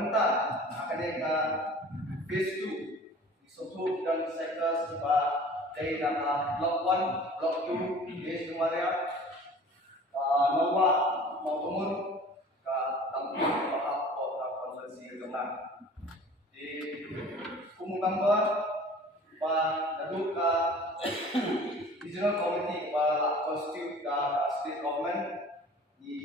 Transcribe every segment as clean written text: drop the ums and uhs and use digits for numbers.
Pantang akan ka phase 2 disuruh dan sektor sebab dari dalam blok 1, blok 2 phase kemarin nomor mau umur ka tampil tahap konferensi kemenang di kumumamba pa dadu ka regional committee pa constitute ka state government di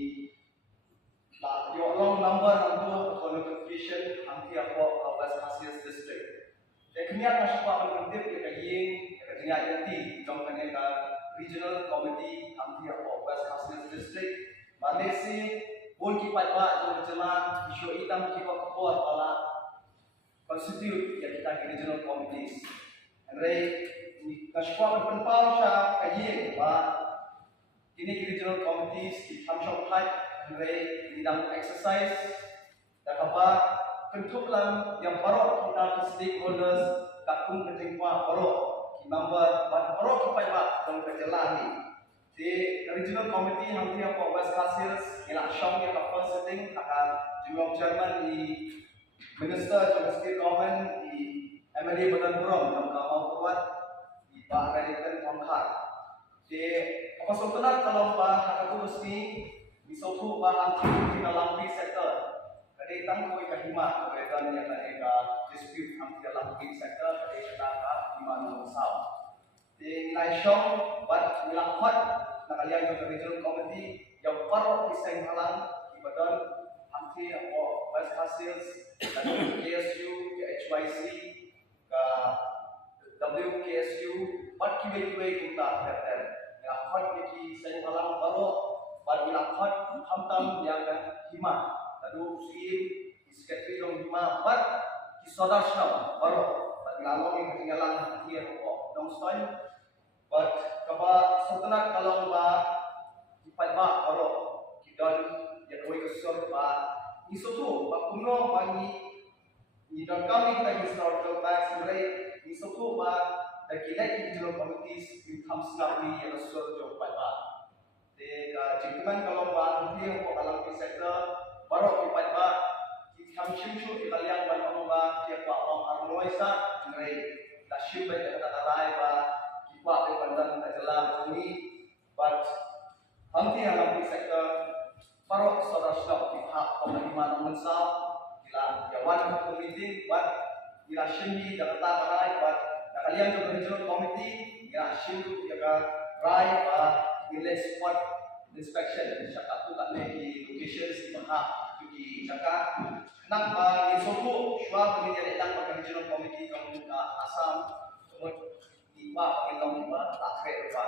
la yo number untuk notification anti apa West Khasias district. Jadi kenyat nasib penting kita yang kenyat nanti jom kena ka regional committee anti apa West Khasias district. Malaysia pun kipat ba jom jemaah isu hitam kipat kuat pala constitute yang kita regional committees. Andai nasib penpau sya kajian ba ini regional committees di Hamsham High di dalam exercise dan apa bentuklah yang baru kita ke stakeholders takung ketingpa baru di member baru kita buat dalam berjalan ni di regional committee nanti apa West Khasias ialah syam yang first sitting akan jumlah chairman di minister dan state government di MLA Badan Burung yang mau buat di Pak Raditya Tongkar di apa sultanat kalau Pak Hakatul Usni disuruh bahan di dalam sektor. Jadi tangguh kahima kebetulan yang tadi ka dispute di dalam sektor jadi kita ka hima besar. Di nilai syom buat milakhat nakalian ke regional committee yang baru desain halang di badan anti apa West Khasias dan KSU, HYC, WKSU, buat kiwe-kiwe kita terter. Milakhat di desain halang baru pada milakhat hamtam yang hima lalu sim sekretari dong hima bat kisodar syam baru pada lalu yang ketinggalan hati yang dong style but kaba sultanat kalau ba ipat ba baru kidon yang doi kesor ba isutu ba kuno bagi ni don kami kita historical facts mulai isutu ba dakilai di dalam committees di hamsna ni yang kesor jo ipat ba di jengkuman kalau bahan yang dalam sektor baru kipat ba kami syukur di kalian baru ba kiapa orang arnoisa ngeri dah syukur dah kata rai ba kipa di bandar tajalan ini but hanti dalam sektor baru saudara stop di hak penerima mensal gila jawan meeting but gila syukur dah kata rai but kalian juga regional committee gila syukur jaga rai ba village spot inspection cakap tu tak di locations di mana di cakap nak di Sopo syua pengen datang pada regional committee kamu Assam kemudian tiba pengen tahu tiba tak kira